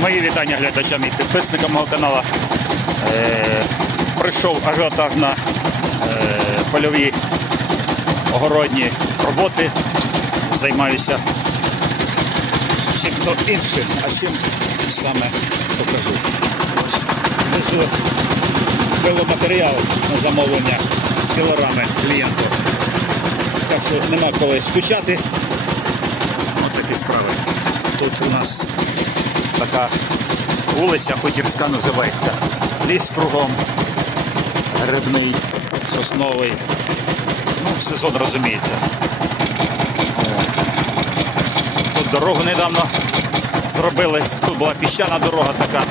Мої вітання глядачам і підписникам мого каналу. Е, прийшов ажіотаж на е, польові огородні роботи. Займаюся чим то іншим, а чим саме покажу. Внизу пиломатеріал на замовлення з пілорами клієнту. Так що нема коли скучати. Ось такі справи. Тут у нас така вулиця Хутірська називається. Ліс кругом, грибний, сосновий. Ну, сезон розуміється. Тут дорогу недавно зробили. Тут була піщана дорога така,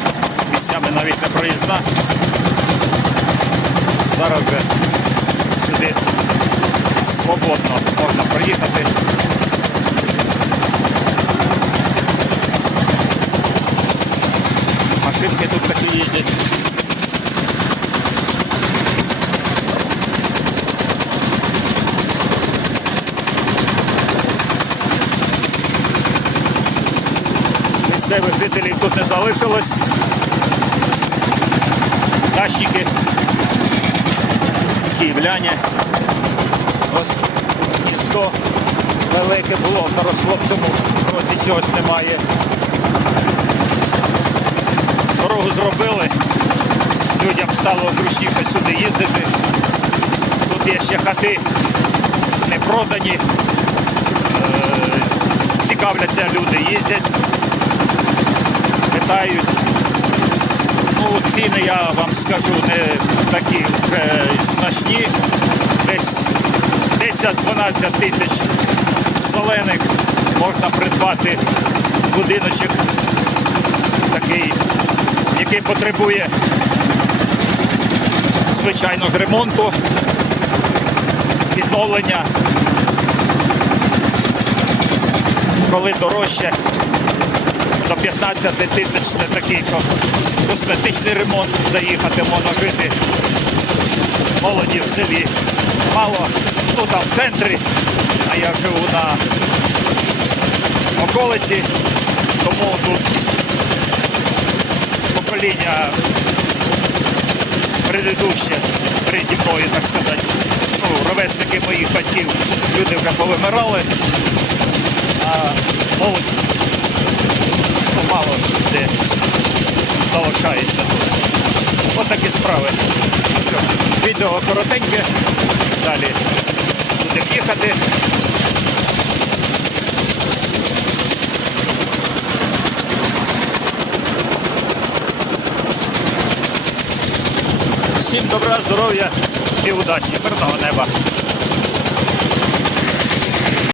місцями навіть не проїзна. Зараз вже сюди свободно можна проїхати. Машинки тут такі їздять. Місцевих жителів тут не залишилось. Дащики, київляні. Ось гніздо велике було, заросло в цьому році чогось немає. Дорогу зробили, людям стало зручніше сюди їздити. Тут є ще хати не продані. Е, Цікавляться люди, їздять, питають. Ну, ціни я вам скажу не такі вже значні. Десь 10-12 тисяч соленик можна придбати будиночок такий, який потребує звичайно ремонту, відновлення. Коли дорожче до 15 тисяч не такий, косметичний ремонт заїхати можна жити. Молоді в селі мало, ну там в центрі, а я живу на околиці, тому тут покоління предыдуще, переді мною, так сказати, ну, ровесники моїх батьків, люди вже повимирали, а молодь ну, мало де залишається. Ось такі справи. Що, відео коротеньке, далі будемо їхати. Всім добра, здоров'я і удачі, мирного неба.